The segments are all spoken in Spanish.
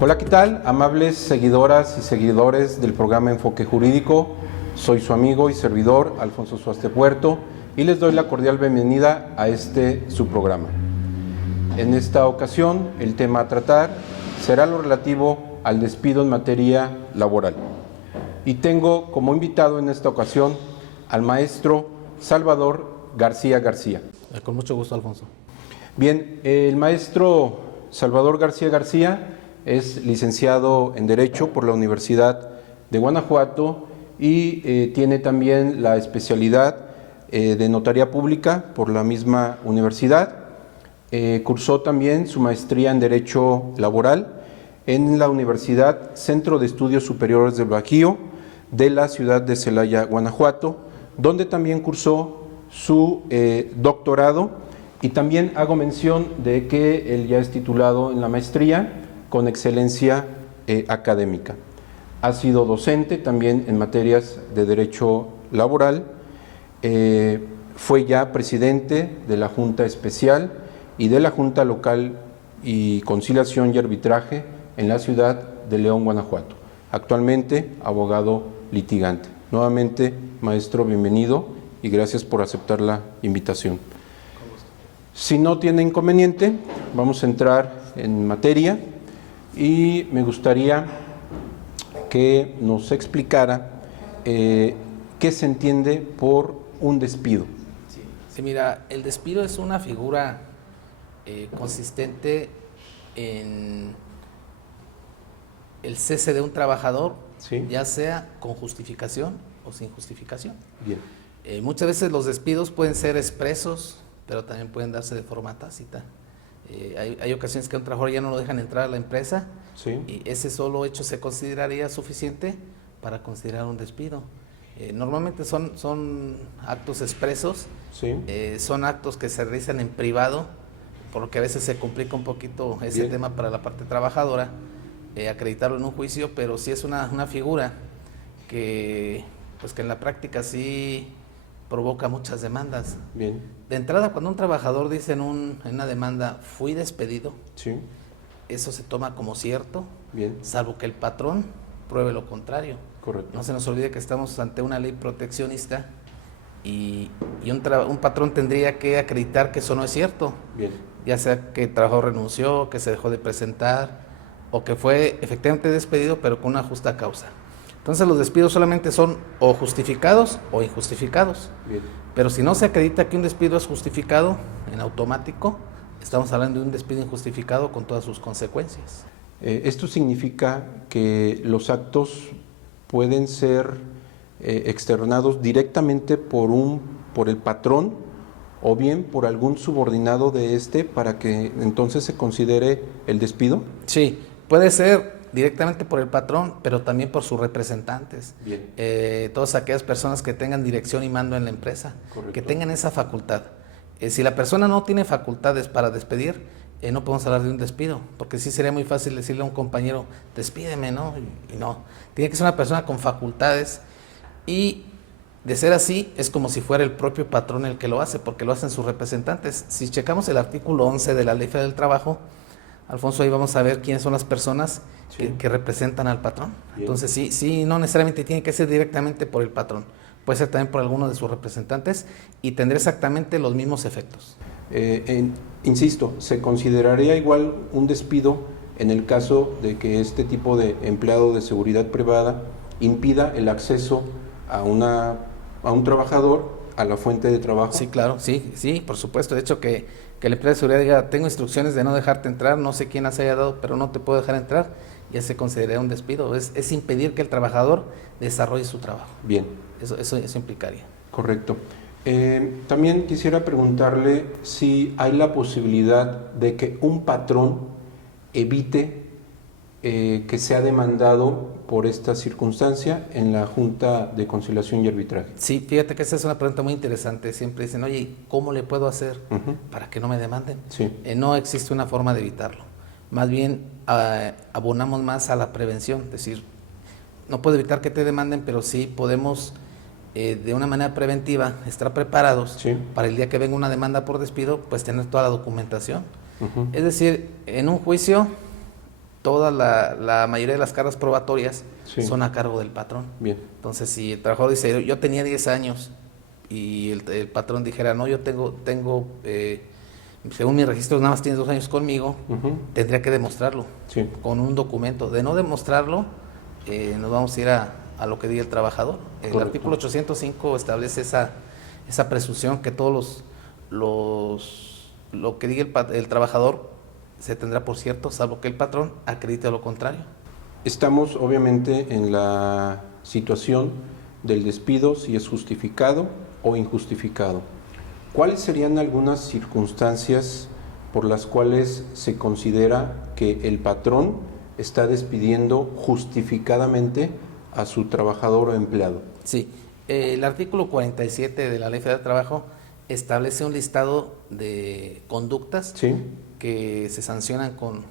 Hola, ¿qué tal? Amables seguidoras y seguidores del programa Enfoque Jurídico. Soy su amigo y servidor, Alfonso Suaste Puerto, y les doy la cordial bienvenida a su programa. En esta ocasión, el tema a tratar será lo relativo al despido en materia laboral. Y tengo como invitado en esta ocasión al maestro Salvador García García. Con mucho gusto, Alfonso. Bien, el maestro Salvador García García es licenciado en Derecho por la Universidad de Guanajuato y tiene también la especialidad de Notaría Pública por la misma universidad. Cursó también su maestría en Derecho Laboral en la Universidad Centro de Estudios Superiores del Bajío de la ciudad de Celaya, Guanajuato, donde también cursó su doctorado, y también hago mención de que él ya es titulado en la maestría con excelencia académica. Ha sido docente también en materias de derecho laboral, fue ya presidente de la Junta Especial y de la Junta Local y Conciliación y Arbitraje en la ciudad de León, Guanajuato. Actualmente, abogado litigante. Nuevamente, maestro, bienvenido y gracias por aceptar la invitación. Si no tiene inconveniente, vamos a entrar en materia y me gustaría que nos explicara qué se entiende por un despido. Sí, mira, el despido es una figura consistente en el cese de un trabajador, ¿sí?, ya sea con justificación o sin justificación. Bien. Muchas veces los despidos pueden ser expresos, pero también pueden darse de forma tácita. Hay ocasiones que a un trabajador ya no lo dejan entrar a la empresa, ¿sí?, y ese solo hecho se consideraría suficiente para considerar un despido. Normalmente son actos expresos, ¿sí?, son actos que se realizan en privado, por lo que a veces se complica un poquito ese Bien. tema para la parte trabajadora, acreditarlo en un juicio, pero sí es una figura que en la práctica sí provoca muchas demandas. Bien. De entrada, cuando un trabajador dice en una demanda, fui despedido, Sí. eso se toma como cierto, Bien. salvo que el patrón pruebe lo contrario. Correcto. No se nos olvide que estamos ante una ley proteccionista y un patrón tendría que acreditar que eso no es cierto. Bien. Ya sea que el trabajador renunció, que se dejó de presentar o que fue efectivamente despedido pero con una justa causa. Entonces los despidos solamente son o justificados o injustificados. Bien. Pero si no se acredita que un despido es justificado, en automático estamos hablando de un despido injustificado con todas sus consecuencias. Esto significa que los actos pueden ser externados directamente por el patrón o bien por algún subordinado de para que entonces se considere el despido. Sí, puede ser directamente por el patrón, pero también por sus representantes. Bien. Todas aquellas personas que tengan dirección y mando en la empresa, Correcto. que tengan esa facultad. Si la persona no tiene facultades para despedir, no podemos hablar de un despido, porque sí sería muy fácil decirle a un compañero, despídeme, ¿no? Y no, tiene que ser una persona con facultades, y de ser así, es como si fuera el propio patrón el que lo hace, porque lo hacen sus representantes. Si checamos el artículo 11 de la Ley Federal del Trabajo, Alfonso, ahí vamos a ver quiénes son las personas sí, que representan al patrón. Bien. Entonces, sí, no necesariamente tiene que ser directamente por el patrón, puede ser también por alguno de sus representantes y tendrá exactamente los mismos efectos. Insisto, ¿se consideraría igual un despido en el caso de que este tipo de empleado de seguridad privada impida el acceso a un trabajador a la fuente de trabajo? Sí, claro, sí, por supuesto. De hecho, que la empresa de seguridad diga, tengo instrucciones de no dejarte entrar, no sé quién las haya dado, pero no te puedo dejar entrar, ya se consideraría un despido. Es impedir que el trabajador desarrolle su trabajo. Bien. Eso implicaría. Correcto. También quisiera preguntarle si hay la posibilidad de que un patrón evite que sea demandado por esta circunstancia en la Junta de Conciliación y Arbitraje. Sí, fíjate que esa es una pregunta muy interesante. Siempre dicen, oye, ¿cómo le puedo hacer para que no me demanden? Sí. No existe una forma de evitarlo. Más bien abonamos más a la prevención. Es decir, no puedo evitar que te demanden, pero sí podemos de una manera preventiva estar preparados para el día que venga una demanda por despido, pues tener toda la documentación. Es decir, en un juicio toda la mayoría de las cargas probatorias Sí. son a cargo del patrón. Bien, Entonces, si el trabajador dice, yo tenía 10 años y el patrón dijera, no, yo tengo según mis registros, nada más tienes 2 años conmigo, ujú, tendría que demostrarlo sí, con un documento. De no demostrarlo, nos vamos a ir a lo que diga el trabajador. El Correcto. artículo 805 establece esa presunción que todos lo que diga el trabajador se tendrá por cierto, salvo que el patrón acredite lo contrario. Estamos obviamente en la situación del despido, si es justificado o injustificado. ¿Cuáles serían algunas circunstancias por las cuales se considera que el patrón está despidiendo justificadamente a su trabajador o empleado? Sí, el artículo 47 de la Ley Federal del Trabajo establece un listado de conductas Sí, que se sancionan con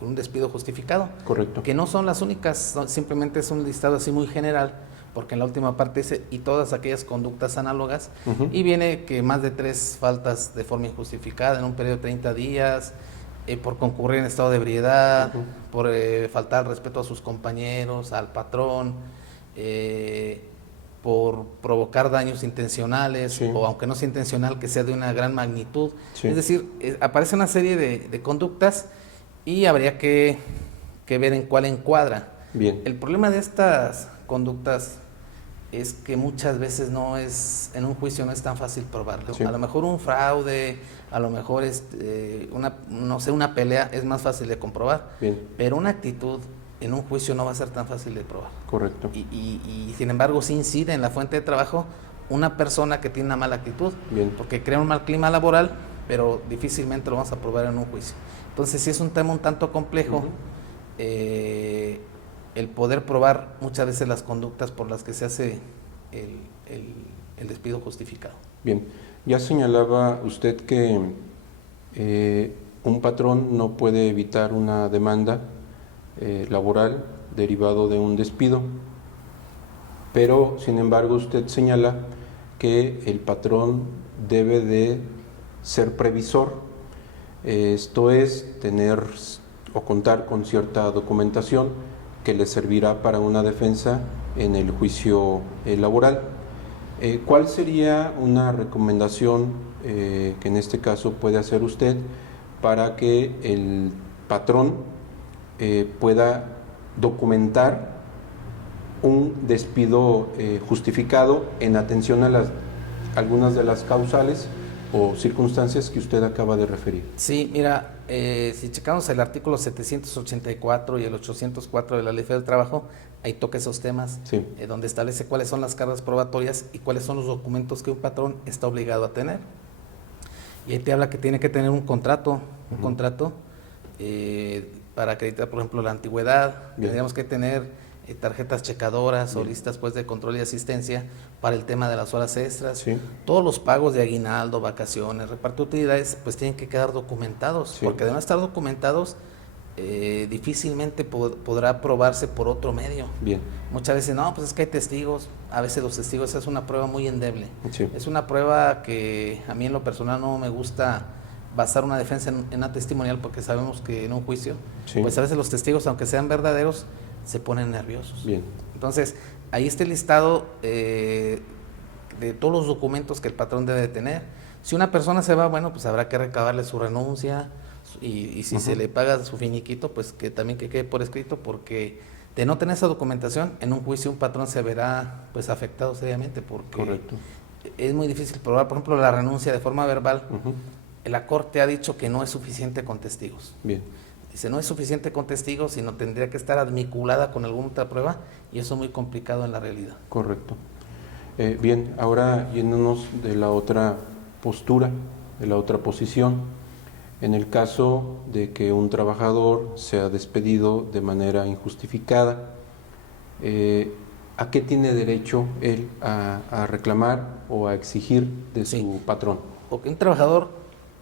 un despido justificado, correcto. que no son las únicas, simplemente es un listado así muy general, porque en la última parte dice, y todas aquellas conductas análogas, Ujú. y viene que más de 3 faltas de forma injustificada en un periodo de 30 días, por concurrir en estado de ebriedad, Ujú. por faltar al respeto a sus compañeros, al patrón, por provocar daños intencionales, Sí. o aunque no sea intencional, que sea de una gran magnitud. Sí. Es decir, aparece una serie de conductas y habría que ver en cuál encuadra. Bien, El problema de estas conductas es que muchas veces en un juicio no es tan fácil probarlo. Sí. A lo mejor un fraude, a lo mejor una pelea es más fácil de comprobar, bien, pero una actitud en un juicio no va a ser tan fácil de probar. correcto. Y sin embargo sí incide en la fuente de trabajo una persona que tiene una mala actitud, Bien. porque crea un mal clima laboral, pero difícilmente lo vamos a probar en un juicio. Entonces sí es un tema un tanto complejo, Ujú. el poder probar muchas veces las conductas por las que se hace el despido justificado. Bien, ya señalaba usted que un patrón no puede evitar una demanda laboral derivado de un despido, pero sin embargo usted señala que el patrón debe de ser previsor, esto es, tener o contar con cierta documentación que le servirá para una defensa en el juicio laboral. ¿Cuál sería una recomendación que en este caso puede hacer usted para que el patrón pueda documentar un despido justificado en atención a algunas de las causales o circunstancias que usted acaba de referir? Sí, mira, si checamos el artículo 784 y el 804 de la Ley Federal del Trabajo, ahí toca esos temas, Sí. Donde establece cuáles son las cargas probatorias y cuáles son los documentos que un patrón está obligado a tener. Y ahí te habla que tiene que tener un contrato, para acreditar, por ejemplo, la antigüedad. Bien. Tendríamos que tener tarjetas checadoras o Bien. listas pues de control y asistencia para el tema de las horas extras. Sí. Todos los pagos de aguinaldo, vacaciones, reparto de utilidades, pues tienen que quedar documentados, Sí. porque de no estar documentados, difícilmente podrá probarse por otro medio. Bien. Muchas veces, no, pues es que hay testigos, a veces los testigos es una prueba muy endeble. Sí. Es una prueba que a mí en lo personal no me gusta basar una defensa en una testimonial, porque sabemos que en un juicio, Sí. pues a veces los testigos, aunque sean verdaderos, se ponen nerviosos. Bien. Entonces, ahí está el listado de todos los documentos que el patrón debe de tener. Si una persona se va, bueno, pues habrá que recabarle su renuncia y si se le paga su finiquito, pues que también que quede por escrito, porque de no tener esa documentación, en un juicio un patrón se verá pues afectado seriamente, porque Correcto. es muy difícil probar, por ejemplo, la renuncia de forma verbal. Ujú. La Corte ha dicho que no es suficiente con testigos. Bien. Dice, no es suficiente con testigos, sino tendría que estar admiculada con alguna otra prueba, y eso es muy complicado en la realidad. Correcto. Bien, ahora yéndonos de la otra postura, de la otra posición, en el caso de que un trabajador sea despedido de manera injustificada, ¿a qué tiene derecho él a reclamar o a exigir de Sí. su patrón? Porque un trabajador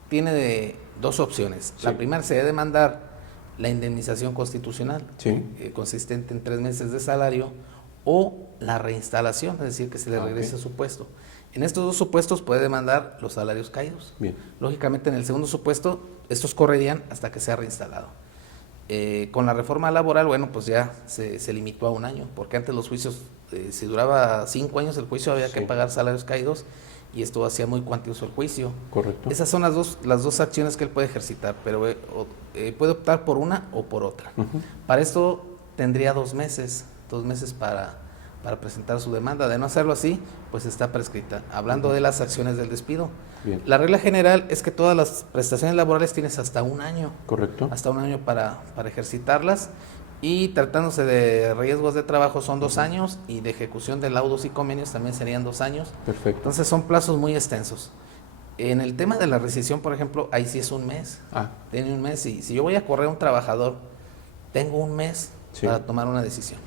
tiene dos opciones. Sí. La primera sería demandar la indemnización constitucional, Sí. consistente en 3 meses de salario, o la reinstalación, es decir, que se le regrese Ok. su puesto. En estos dos supuestos puede demandar los salarios caídos. Bien. Lógicamente, en el segundo supuesto, estos correrían hasta que sea reinstalado. Con la reforma laboral, bueno, pues ya se limitó a 1 año, porque antes los juicios, si duraba 5 años el juicio, había que pagar salarios caídos y esto hacía muy cuantioso el juicio. Correcto. Esas son las dos acciones que él puede ejercitar, pero puede optar por una o por otra. Para esto tendría 2 meses para presentar su demanda. De no hacerlo así, pues está prescrita. Hablando de las acciones del despido, Bien. la regla general es que todas las prestaciones laborales tienes hasta 1 año. Correcto. Hasta 1 año para ejercitarlas, y tratándose de riesgos de trabajo son 2 años, y de ejecución de laudos y convenios también serían 2 años. Perfecto. Entonces son plazos muy extensos. En el tema de la rescisión, por ejemplo, ahí sí es 1 mes. Tiene 1 mes, y si yo voy a correr a un trabajador, tengo 1 mes para tomar una decisión.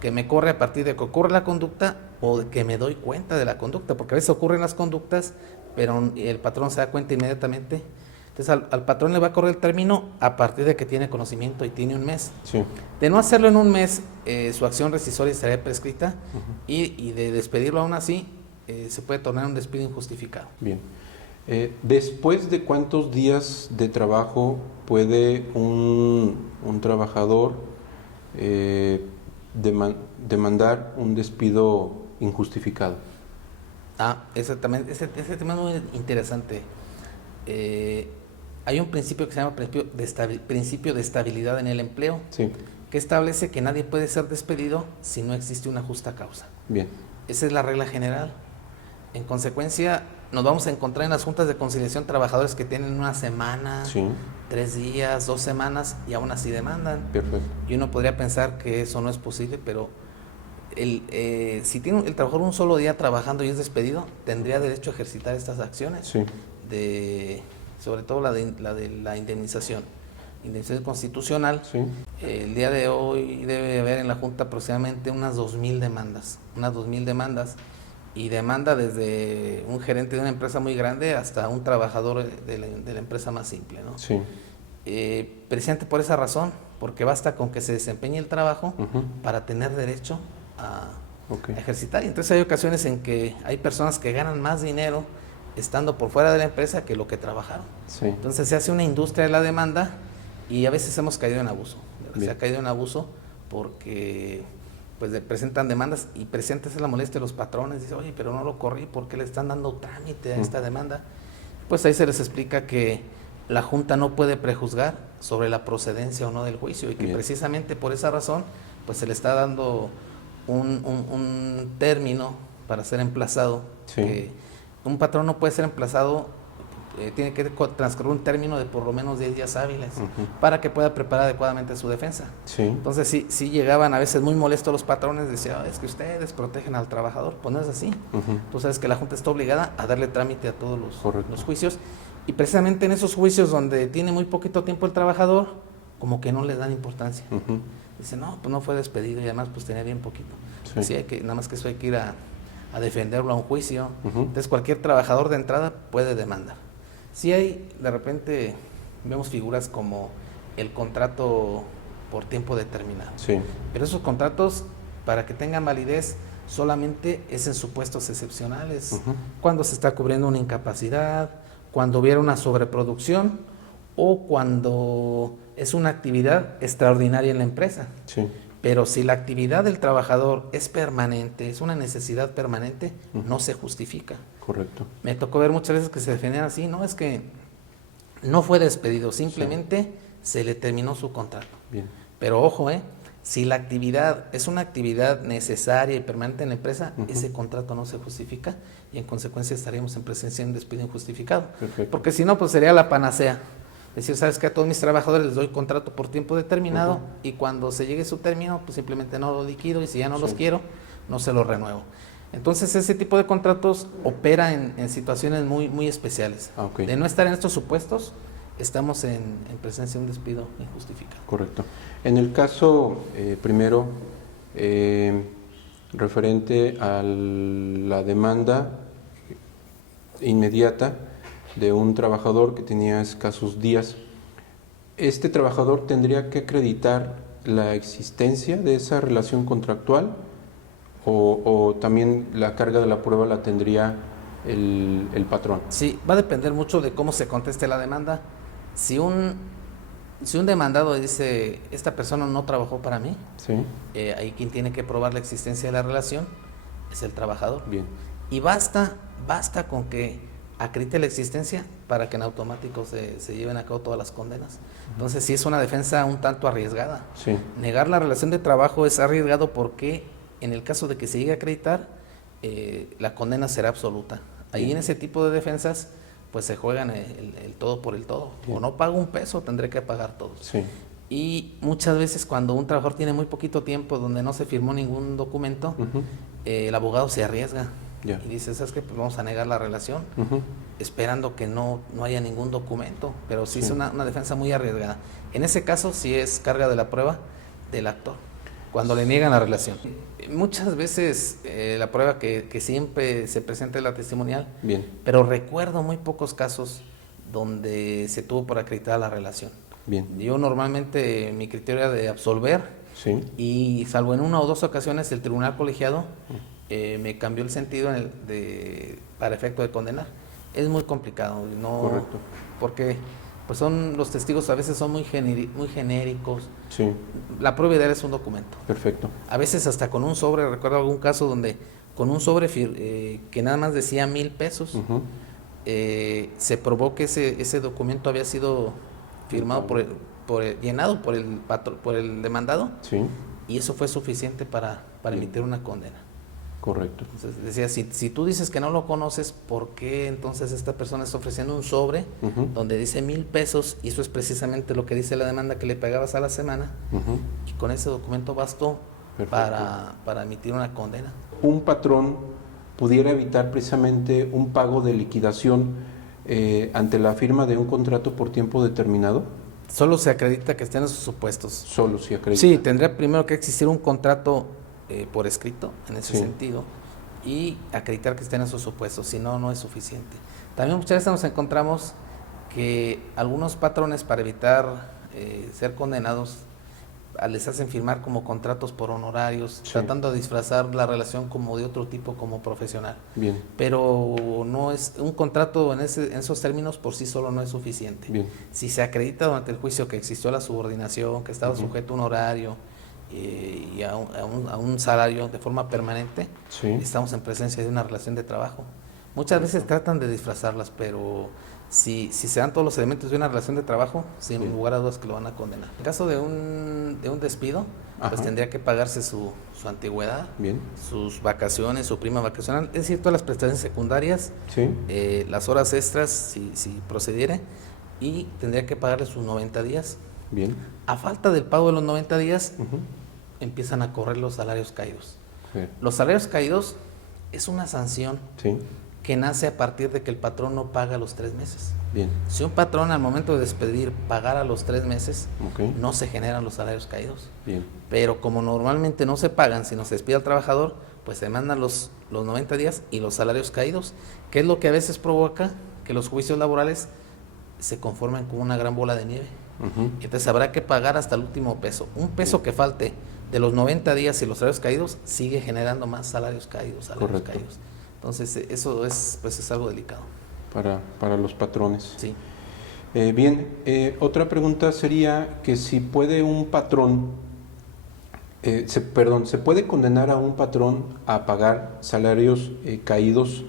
Que me corre a partir de que ocurre la conducta o de que me doy cuenta de la conducta, porque a veces ocurren las conductas, pero el patrón se da cuenta inmediatamente. Entonces al patrón le va a correr el término a partir de que tiene conocimiento y tiene 1 mes. Sí. De no hacerlo en 1 mes, su acción rescisoria estaría prescrita, y de despedirlo aún así, se puede tornar un despido injustificado. Bien. ¿Después de cuántos días de trabajo puede un trabajador demandar un despido injustificado? Ese tema es muy interesante. Hay un principio que se llama principio de estabilidad en el empleo, Sí. que establece que nadie puede ser despedido si no existe una justa causa. Bien. Esa es la regla general. En consecuencia, nos vamos a encontrar en las juntas de conciliación trabajadores que tienen 1 semana, Sí. 3 días, 2 semanas, y aún así demandan. Perfecto. Y uno podría pensar que eso no es posible, pero si tiene el trabajador un solo día trabajando y es despedido, tendría derecho a ejercitar estas acciones. Sí. Sobre todo la de la indemnización constitucional. Sí. El día de hoy debe haber en la Junta aproximadamente unas 2,000 demandas, y demanda desde un gerente de una empresa muy grande hasta un trabajador de la empresa más simple, ¿no? Sí. Precisamente por esa razón, porque basta con que se desempeñe el trabajo para tener derecho a ejercitar. Y entonces hay ocasiones en que hay personas que ganan más dinero estando por fuera de la empresa que lo que trabajaron. Sí. Entonces se hace una industria de la demanda, y a veces hemos caído en abuso. Se ha caído en abuso porque pues presentan demandas, y presentes la molestia de los patrones. Dice, oye, pero no lo corrí, ¿por qué le están dando trámite a esta demanda? Pues ahí se les explica que la Junta no puede prejuzgar sobre la procedencia o no del juicio, y que precisamente por esa razón pues se le está dando un término para ser emplazado. Sí. Que un patrón no puede ser emplazado, tiene que transcurrir un término de por lo menos 10 días hábiles para que pueda preparar adecuadamente su defensa. Sí. Entonces sí llegaban a veces muy molestos los patrones, decían, es que ustedes protegen al trabajador. Pues no es así. Tú sabes que la Junta está obligada a darle trámite a todos los juicios, y precisamente en esos juicios donde tiene muy poquito tiempo el trabajador, como que no les dan importancia. Dicen, no, pues no fue despedido, y además pues tenía bien poquito. Sí. Pues sí, nada más que eso hay que ir a defenderlo a un juicio. Entonces cualquier trabajador de entrada puede demandar. Sí hay, de repente vemos figuras como el contrato por tiempo determinado. Sí. Pero esos contratos, para que tengan validez, solamente es en supuestos excepcionales. Cuando se está cubriendo una incapacidad, cuando hubiera una sobreproducción, o cuando es una actividad extraordinaria en la empresa. Sí. Pero si la actividad del trabajador es permanente, es una necesidad permanente, no se justifica. Correcto. Me tocó ver muchas veces que se defendían así, no, es que no fue despedido, simplemente se le terminó su contrato. Bien. Pero ojo, si la actividad es una actividad necesaria y permanente en la empresa, ese contrato no se justifica, y en consecuencia estaríamos en presencia de un despido injustificado. Perfecto. Porque si no, pues sería la panacea. Decir, sabes que a todos mis trabajadores les doy contrato por tiempo determinado, y cuando se llegue su término, pues simplemente no lo liquido, y si ya no los quiero, no se los renuevo. Entonces ese tipo de contratos opera en situaciones muy, muy especiales. De no estar en estos supuestos, estamos en presencia de un despido injustificado. Correcto. En el caso primero, referente a la demanda inmediata de un trabajador que tenía escasos días, ¿este trabajador tendría que acreditar la existencia de esa relación contractual, o también la carga de la prueba la tendría el patrón? Sí, va a depender mucho de cómo se conteste la demanda. Si Si un demandado dice, esta persona no trabajó para mí, Sí. ahí quien tiene que probar la existencia de la relación es el trabajador. Bien. Y basta con que acredite la existencia para que en automático se lleven a cabo todas las condenas. Entonces sí es una defensa un tanto arriesgada. Sí. Negar la relación de trabajo es arriesgado porque en el caso de que se llegue a acreditar, la condena será absoluta. Ahí en ese tipo de defensas pues se juegan el todo por el todo. Bien. O no pago un peso, tendré que pagar todos. Sí. Y muchas veces cuando un trabajador tiene muy poquito tiempo donde no se firmó ningún documento, Ujú. el abogado se arriesga Ya. y dice, ¿sabes qué? Pues vamos a negar la relación, Ujú. esperando que no haya ningún documento, pero sí es Sí. una defensa muy arriesgada. En ese caso sí es carga de la prueba del actor, cuando le niegan la relación. Muchas veces la prueba que siempre se presenta es la testimonial, Bien. pero recuerdo muy pocos casos donde se tuvo por acreditar la relación. Bien. Yo normalmente mi criterio era de absolver, Sí. y salvo en una o dos ocasiones el tribunal colegiado me cambió el sentido para efecto de condenar. Es muy complicado, ¿no? Correcto. Porque pues los testigos a veces son muy genéricos. Sí. La prueba ideal es un documento. Perfecto. A veces hasta con un sobre, recuerdo algún caso donde con un sobre que nada más decía 1,000 pesos, Ujú. se probó que ese documento había sido firmado llenado por el demandado, Sí. y eso fue suficiente para Bien. emitir una condena. Correcto. Entonces decía, si tú dices que no lo conoces, ¿por qué entonces esta persona está ofreciendo un sobre Ujú. donde dice 1,000 pesos? Y eso es precisamente lo que dice la demanda, que le pagabas a la semana, Ujú. y con ese documento bastó Perfecto. para emitir una condena. Un patrón pudiera evitar precisamente un pago de liquidación ante la firma de un contrato por tiempo determinado, Solo se acredita que estén esos supuestos. solo si acredita. Sí, tendría primero que existir un contrato por escrito en ese Sí. sentido, y acreditar que estén esos supuestos, si no, no es suficiente. También muchas veces nos encontramos que algunos patrones, para evitar ser condenados, les hacen firmar como contratos por honorarios, Sí. tratando de disfrazar la relación como de otro tipo, como profesional. Bien. Pero no es un contrato en esos términos por sí solo no es suficiente. Bien. Si se acredita durante el juicio que existió la subordinación, que estaba Ujú. sujeto a un horario y a un salario de forma permanente, Sí. estamos en presencia de una relación de trabajo. Muchas veces tratan de disfrazarlas, pero si se dan todos los elementos de una relación de trabajo, sin Bien. lugar a dudas que lo van a condenar. En caso de un despido, pues Ajá. tendría que pagarse su antigüedad, Bien. sus vacaciones, su prima vacacional, es decir, todas las prestaciones secundarias, Sí. las horas extras, si procediere, y tendría que pagarle sus 90 días. Bien. A falta del pago de los 90 días, Ujú. empiezan a correr los salarios caídos. Sí. Los salarios caídos es una sanción Sí. que nace a partir de que el patrón no paga los 3 meses. Bien. Si un patrón al momento de despedir pagara los 3 meses, Ok. no se generan los salarios caídos. Bien. Pero como normalmente no se pagan, sino se despide al trabajador, pues se mandan los 90 días y los salarios caídos, que es lo que a veces provoca que los juicios laborales se conformen con una gran bola de nieve. Ujú. Entonces habrá que pagar hasta el último peso. Un peso que falte de los 90 días y los salarios caídos sigue generando más salarios caídos. Correcto. Entonces eso es algo delicado. Para los patrones. Sí. Bien, otra pregunta sería que si puede un patrón, ¿se puede condenar a un patrón a pagar salarios caídos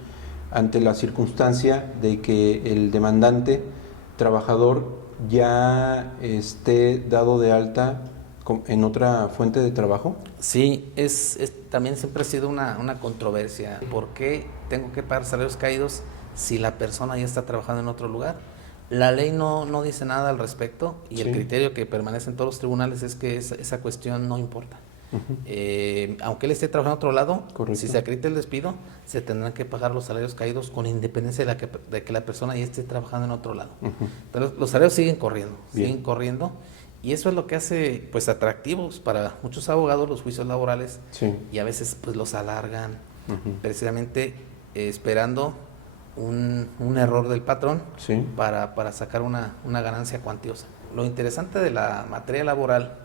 ante la circunstancia de que el demandante trabajador ya esté dado de alta en otra fuente de trabajo? Sí, también siempre ha sido una controversia. ¿Por qué tengo que pagar salarios caídos si la persona ya está trabajando en otro lugar? La ley no dice nada al respecto, y el Sí. criterio que permanece en todos los tribunales es que esa cuestión no importa. Aunque él esté trabajando en otro lado, Correcto. si se acredita el despido, se tendrán que pagar los salarios caídos con independencia de que la persona ya esté trabajando en otro lado. Ujú. Pero los salarios siguen corriendo, Bien. y eso es lo que hace pues atractivos para muchos abogados los juicios laborales, Sí. y a veces pues los alargan Ujú. precisamente esperando un error del patrón Sí. para sacar una ganancia cuantiosa. Lo interesante de la materia laboral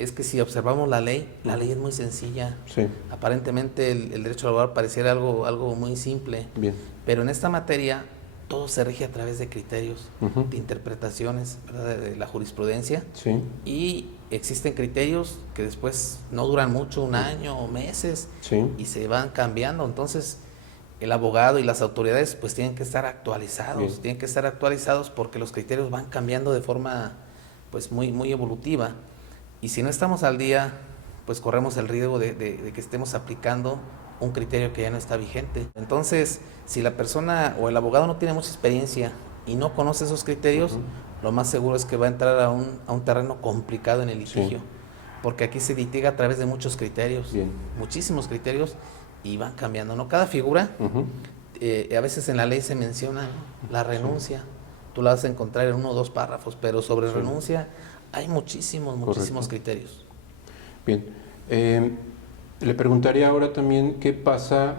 es que si observamos la ley es muy sencilla. Sí. Aparentemente el derecho laboral pareciera algo muy simple, Bien. pero en esta materia todo se rige a través de criterios, de interpretaciones, ¿verdad?, de la jurisprudencia. Sí. Y existen criterios que después no duran mucho, un año o meses, Sí. y se van cambiando. Entonces, el abogado y las autoridades pues tienen que estar actualizados, porque los criterios van cambiando de forma pues muy evolutiva. Y si no estamos al día, pues corremos el riesgo de que estemos aplicando un criterio que ya no está vigente. Entonces, si la persona o el abogado no tiene mucha experiencia y no conoce esos criterios, lo más seguro es que va a entrar a un terreno complicado en el litigio, porque aquí se litiga a través de muchos criterios, muchísimos criterios, y van cambiando, ¿no? Cada figura, a veces en la ley se menciona, ¿no?, la renuncia, tú la vas a encontrar en 1 o 2 párrafos, pero sobre renuncia hay muchísimos criterios. Bien. Le preguntaría ahora también qué pasa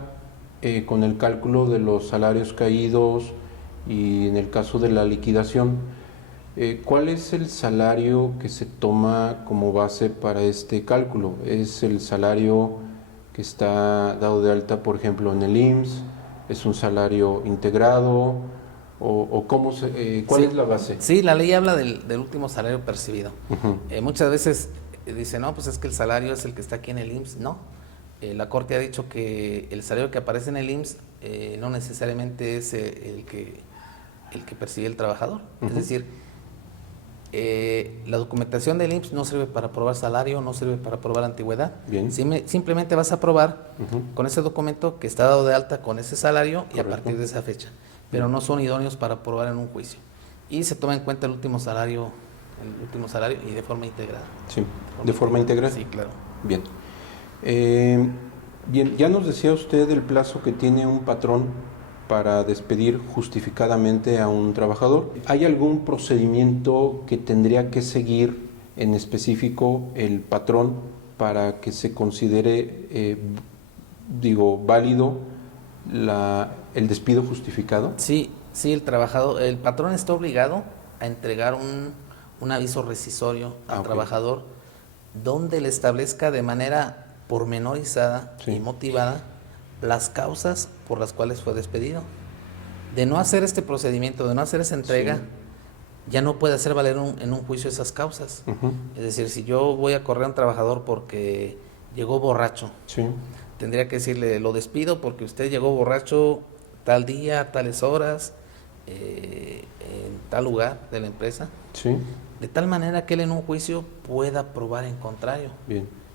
con el cálculo de los salarios caídos y en el caso de la liquidación. ¿Cuál es el salario que se toma como base para este cálculo? ¿Es el salario que está dado de alta, por ejemplo, en el IMSS? ¿Es un salario integrado? ¿O cómo cuál es la base? Sí, la ley habla del último salario percibido. Muchas veces dicen, no, pues es que el salario es el que está aquí en el IMSS. No, la Corte ha dicho que el salario que aparece en el IMSS no necesariamente es el que percibe el trabajador. Es decir, la documentación del IMSS no sirve para probar salario, no sirve para probar antigüedad. Simplemente vas a probar con ese documento que está dado de alta con ese salario y a partir de esa fecha. Pero no son idóneos para probar en un juicio. Y se toma en cuenta el último salario y de forma integrada. Sí, ¿de forma integral? Sí, claro. Bien. Bien, ya nos decía usted el plazo que tiene un patrón para despedir justificadamente a un trabajador. ¿Hay algún procedimiento que tendría que seguir en específico el patrón para que se considere, válido el despido justificado? Sí, el patrón está obligado a entregar un aviso rescisorio al trabajador donde le establezca de manera pormenorizada y motivada las causas por las cuales fue despedido. De no hacer este procedimiento, de no hacer esa entrega, ya no puede hacer valer en un juicio esas causas. Es decir, si yo voy a correr a un trabajador porque llegó borracho, tendría que decirle, lo despido porque usted llegó borracho tal día, tales horas, en tal lugar de la empresa, de tal manera que él en un juicio pueda probar en contrario,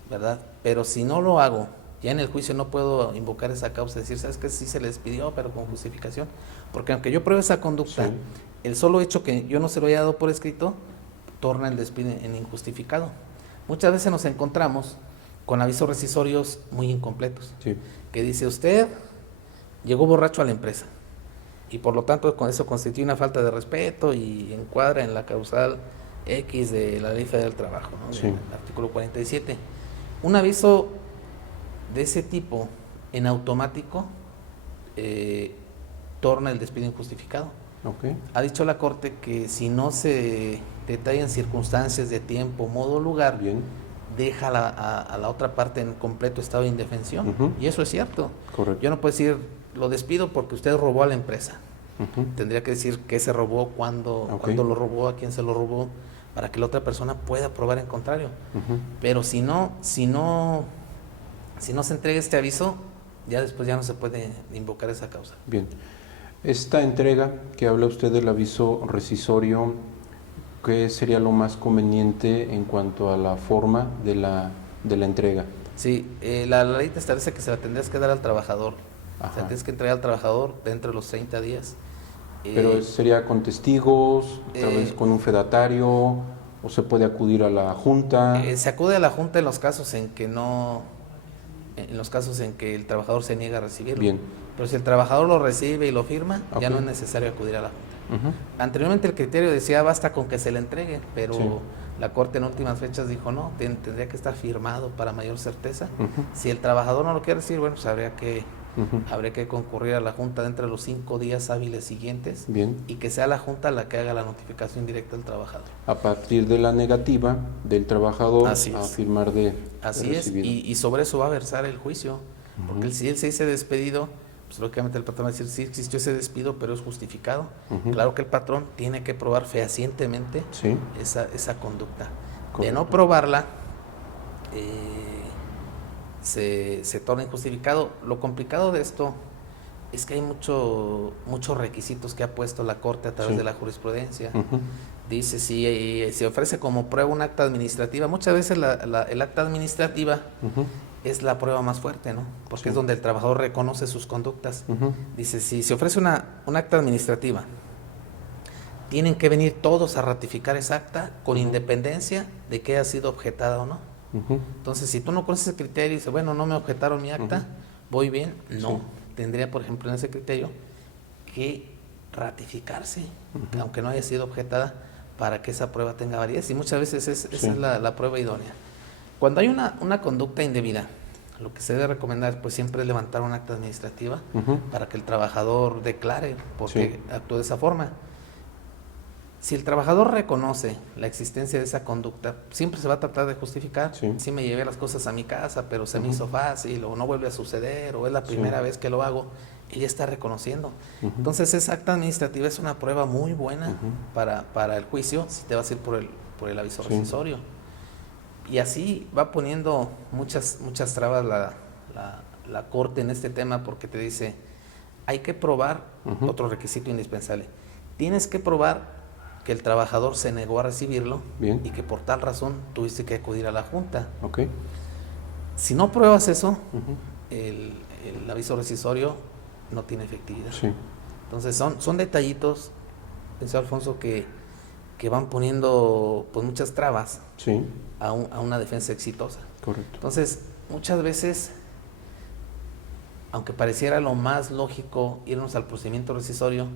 ¿verdad? Pero si no lo hago, ya en el juicio no puedo invocar esa causa, decir, ¿sabes qué? Sí se le despidió, pero con justificación, porque aunque yo pruebe esa conducta, el solo hecho que yo no se lo haya dado por escrito, torna el despido en injustificado. Muchas veces nos encontramos con avisos rescisorios muy incompletos, que dice, usted llegó borracho a la empresa, y por lo tanto con eso constituye una falta de respeto y encuadra en la causal X de la Ley Federal del Trabajo, ¿no? Del artículo 47. Un aviso de ese tipo en automático torna el despido injustificado. Ha dicho la Corte que si no se detallan circunstancias de tiempo, modo, lugar, deja a la otra parte en completo estado de indefensión. Y eso es cierto. Yo no puedo decir, lo despido porque usted robó a la empresa. Tendría que decir qué se robó, cuándo lo robó, a quién se lo robó, para que la otra persona pueda probar en contrario. Pero si no se entrega este aviso, ya después ya no se puede invocar esa causa. Bien. Esta entrega que habla usted del aviso rescisorio, ¿qué sería lo más conveniente en cuanto a la forma de la entrega? Sí, la ley te establece que se la tendrías que dar al trabajador. O sea, tienes que entregar al trabajador dentro de los 30 días. ¿Pero sería con testigos, tal vez con un fedatario, o se puede acudir a la Junta? Se acude a la Junta en los casos en que el trabajador se niega a recibirlo. Pero si el trabajador lo recibe y lo firma, ya no es necesario acudir a la Junta. Anteriormente el criterio decía basta con que se le entregue, pero la Corte en últimas fechas dijo no, tendría que estar firmado para mayor certeza. Si el trabajador no lo quiere recibir, bueno, pues habría que concurrir a la Junta dentro de los 5 días hábiles siguientes y que sea la Junta la que haga la notificación directa al trabajador. A partir de la negativa del trabajador a firmar de Así es, y sobre eso va a versar el juicio, porque si él se dice despedido, pues lógicamente el patrón va a decir, sí existió ese despido, pero es justificado. Ujú. Claro que el patrón tiene que probar fehacientemente Sí, esa conducta. De correcto. no probarla, se torna injustificado. Lo complicado de esto es que hay muchos requisitos que ha puesto la Corte a través Sí. de la jurisprudencia. Ujú. Dice, si se ofrece como prueba un acta administrativa, muchas veces el acta administrativa Ujú. es la prueba más fuerte, ¿no? Porque Sí. es donde el trabajador reconoce sus conductas. Ujú. Dice, si se ofrece un acta administrativa, tienen que venir todos a ratificar esa acta con Ujú. independencia de que haya sido objetada o no. Ujú. Entonces, si tú no conoces ese criterio y dices, bueno, no me objetaron mi acta, Ujú. voy bien, no. Sí. Tendría, por ejemplo, en ese criterio que ratificarse, Ujú. aunque no haya sido objetada, para que esa prueba tenga validez. Y muchas veces esa Sí. es la prueba idónea. Cuando hay una conducta indebida, lo que se debe recomendar pues siempre es levantar un acta administrativa Ujú. para que el trabajador declare por qué Sí. actuó de esa forma. Si el trabajador reconoce la existencia de esa conducta, siempre se va a tratar de justificar. Sí. Sí me llevé las cosas a mi casa, pero se me Ujú. hizo fácil, o no vuelve a suceder, o es la primera Sí. vez que lo hago. Ella está reconociendo. Ujú. Entonces esa acta administrativa es una prueba muy buena Ujú. para el juicio, si te vas a ir por el aviso Sí. rescissorio. Y así va poniendo muchas trabas la Corte en este tema, porque te dice, hay que probar, Ujú. otro requisito indispensable, tienes que probar que el trabajador se negó a recibirlo Bien. y que por tal razón tuviste que acudir a la Junta. Ok. Si no pruebas eso, Ujú. el aviso rescissorio no tiene efectividad. Sí. Entonces son detallitos, pensé Alfonso, que van poniendo pues muchas trabas Sí. a una defensa exitosa. Correcto. Entonces, muchas veces, aunque pareciera lo más lógico irnos al procedimiento rescissorio,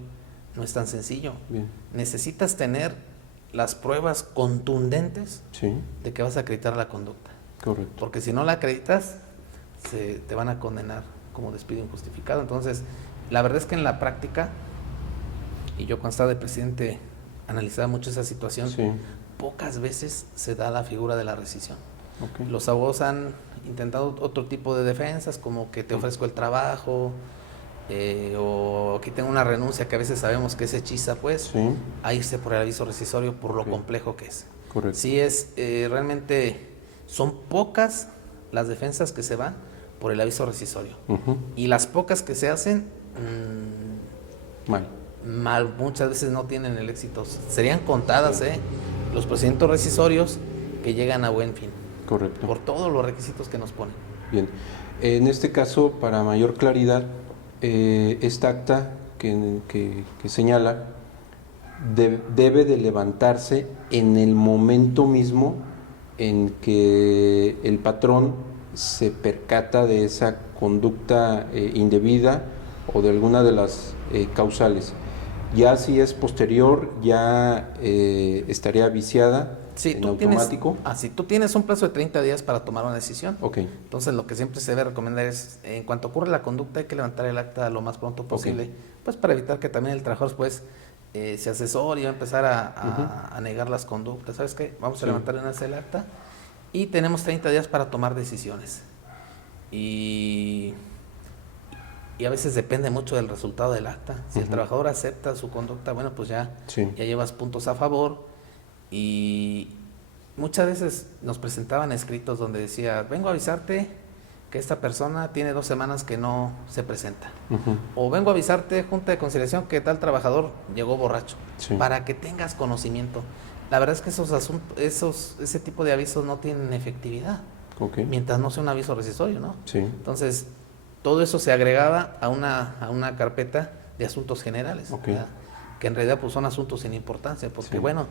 no es tan sencillo. Bien. Necesitas tener las pruebas contundentes Sí. de que vas a acreditar la conducta. Correcto. Porque si no la acreditas, te van a condenar como despido injustificado. Entonces, la verdad es que en la práctica, y yo cuando estaba de presidente analizaba mucho esa situación, Sí. pocas veces se da la figura de la rescisión. Ok. Los abogados han intentado otro tipo de defensas, como que te ofrezco el trabajo, o aquí tengo una renuncia que a veces sabemos que es hechiza, pues, Sí. a irse por el aviso rescissorio por lo Ok. complejo que es. Correcto. Sí realmente son pocas las defensas que se van por el aviso rescissorio. Ujú. Y las pocas que se hacen, Mal. muchas veces no tienen el éxito. Serían contadas los procedimientos rescisorios que llegan a buen fin, Correcto. por todos los requisitos que nos ponen. Bien. En este caso, para mayor claridad, esta acta que señala debe de levantarse en el momento mismo en que el patrón se percata de esa conducta indebida o de alguna de las causales. Ya si es posterior, ya estaría viciada en automático. Si tú tienes un plazo de 30 días para tomar una decisión. Ok. Entonces lo que siempre se debe recomendar es, en cuanto ocurre la conducta, hay que levantar el acta lo más pronto posible, pues para evitar que también el trabajador después se asesore y va a empezar a negar las conductas. ¿Sabes qué? Vamos a levantar el acta y tenemos 30 días para tomar decisiones. Y a veces depende mucho del resultado del acta. Si el trabajador acepta su conducta, bueno, pues ya llevas puntos a favor. Y muchas veces nos presentaban escritos donde decía, vengo a avisarte que esta persona tiene 2 semanas que no se presenta. O vengo a avisarte, Junta de Conciliación, que tal trabajador llegó borracho. Para que tengas conocimiento. La verdad es que ese tipo de avisos no tienen efectividad. Mientras no sea un aviso rescissorio, ¿no? Entonces, todo eso se agregaba a una carpeta de asuntos generales, que en realidad pues son asuntos sin importancia, porque bueno,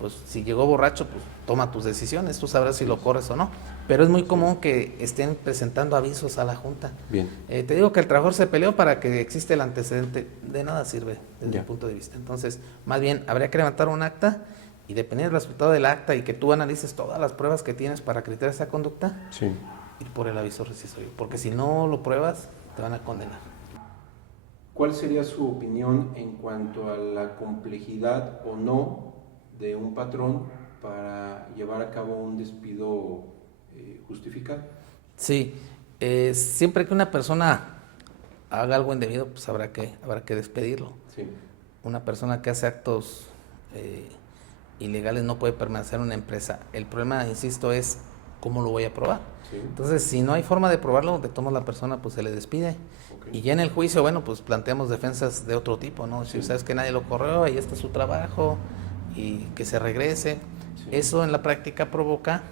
pues si llegó borracho, pues toma tus decisiones, tú sabrás si lo corres o no, pero es muy común que estén presentando avisos a la Junta. Bien. Te digo que el trabajador se peleó para que existe el antecedente, de nada sirve desde mi punto de vista. Entonces, más bien, habría que levantar un acta y dependiendo del resultado del acta y que tú analices todas las pruebas que tienes para acreditar esa conducta, ir por el aviso rescissorio, porque si no lo pruebas, te van a condenar. ¿Cuál sería su opinión en cuanto a la complejidad o no de un patrón para llevar a cabo un despido justificado? Sí, siempre que una persona haga algo indebido, pues habrá que despedirlo. Sí. Una persona que hace actos ilegales no puede permanecer en una empresa. El problema, insisto, es cómo lo voy a probar. Sí. Entonces, si no hay forma de probarlo, de todos la persona pues se le despide. Okay. Y ya en el juicio, bueno, pues planteamos defensas de otro tipo, ¿no? Si sabes que nadie lo corrió, ahí está su trabajo y que se regrese. Sí. Eso en la práctica provoca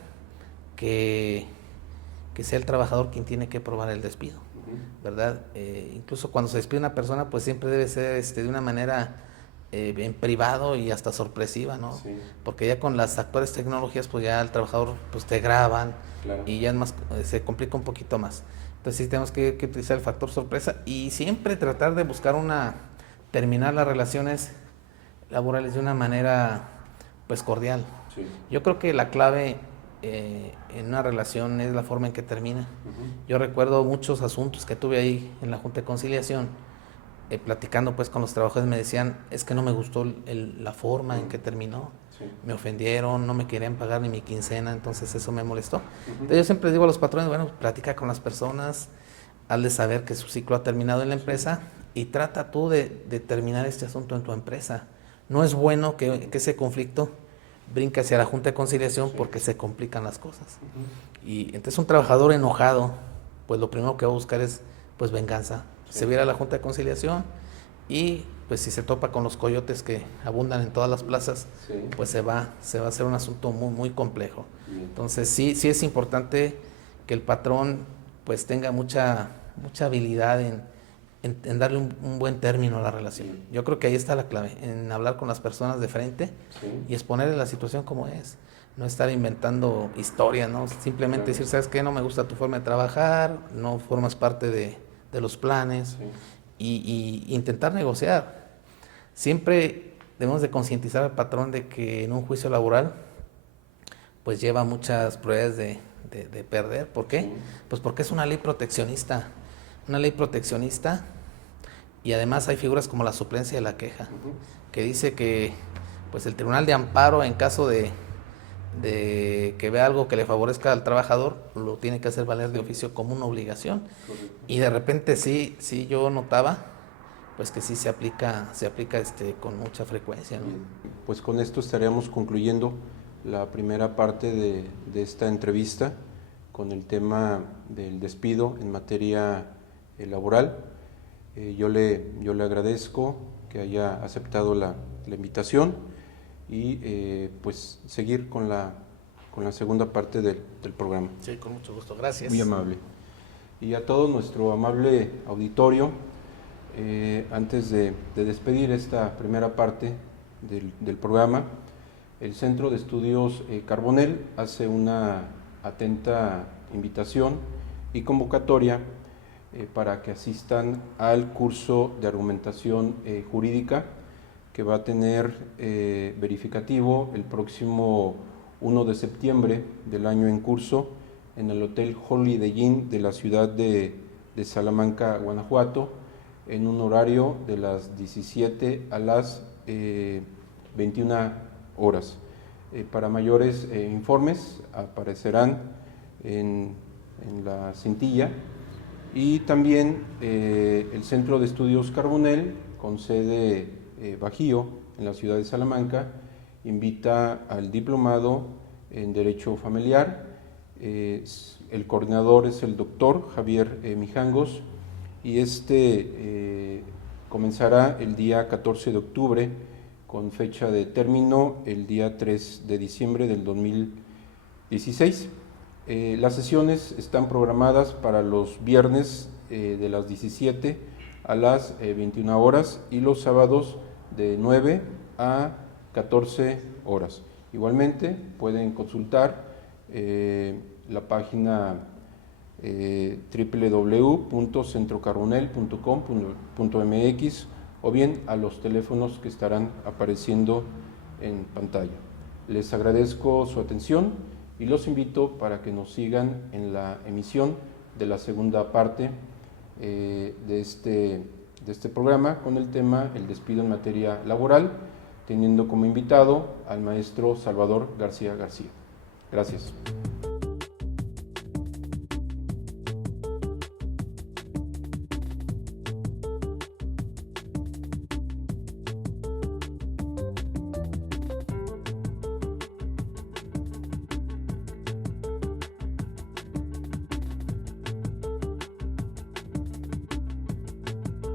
que sea el trabajador quien tiene que probar el despido, ¿verdad? Incluso cuando se despide una persona, pues siempre debe ser de una manera en privado y hasta sorpresiva, ¿no? Sí. Porque ya con las actuales tecnologías, pues ya el trabajador pues te graban, claro. Y ya es más, se complica un poquito más. Entonces sí tenemos que utilizar el factor sorpresa y siempre tratar de buscar terminar las relaciones laborales de una manera pues cordial. Sí. Yo creo que la clave en una relación es la forma en que termina. Yo recuerdo muchos asuntos que tuve ahí en la Junta de Conciliación, platicando pues con los trabajadores, me decían, es que no me gustó la forma en que terminó, me ofendieron, no me querían pagar ni mi quincena, entonces eso me molestó. Entonces yo siempre digo a los patrones, bueno, platica con las personas, hazles saber que su ciclo ha terminado en la empresa y trata tú de terminar este asunto en tu empresa. No es bueno que ese conflicto brinca hacia la Junta de Conciliación porque se complican las cosas. Y entonces un trabajador enojado, pues lo primero que va a buscar es pues venganza. Se viera a la Junta de Conciliación y pues si se topa con los coyotes que abundan en todas las plazas, pues se va a hacer un asunto muy, muy complejo. Entonces sí es importante que el patrón pues tenga mucha habilidad en darle un buen término a la relación. Yo creo que ahí está la clave, en hablar con las personas de frente y exponerle la situación como es. No estar inventando historias, ¿no? Simplemente decir, ¿sabes qué? No me gusta tu forma de trabajar, no formas parte de los planes y intentar negociar. Siempre debemos de concientizar al patrón de que en un juicio laboral pues lleva muchas probabilidades de perder. ¿Por qué? Pues porque es una ley proteccionista. Una ley proteccionista y además hay figuras como la suplencia de la queja, que dice que pues el Tribunal de Amparo, en caso de que vea algo que le favorezca al trabajador, lo tiene que hacer valer de oficio como una obligación. Y de repente sí yo notaba pues que sí se aplica con mucha frecuencia, ¿no? Pues con esto estaríamos concluyendo la primera parte de esta entrevista con el tema del despido en materia laboral. Yo le agradezco que haya aceptado la invitación y pues seguir con la segunda parte del programa. Sí, con mucho gusto, gracias. Muy amable. Y a todo nuestro amable auditorio, antes de despedir esta primera parte del programa, el Centro de Estudios Carbonell hace una atenta invitación y convocatoria para que asistan al curso de argumentación jurídica que va a tener verificativo el próximo 1 de septiembre del año en curso en el Hotel Holiday Inn de la ciudad de Salamanca, Guanajuato, en un horario de las 17 a las 21 horas. Para mayores informes aparecerán en la cintilla. Y también el Centro de Estudios Carbonell, con sede Bajío, en la ciudad de Salamanca, invita al diplomado en Derecho Familiar. El coordinador es el doctor Javier Mijangos y comenzará el día 14 de octubre con fecha de término el día 3 de diciembre del 2016. Las sesiones están programadas para los viernes de las 17 a las 21 horas y los sábados de 9 a 14 horas. Igualmente pueden consultar la página www.centrocarbonell.com.mx o bien a los teléfonos que estarán apareciendo en pantalla. Les agradezco su atención y los invito para que nos sigan en la emisión de la segunda parte de este programa con el tema el despido en materia laboral, teniendo como invitado al maestro Salvador García García. Gracias.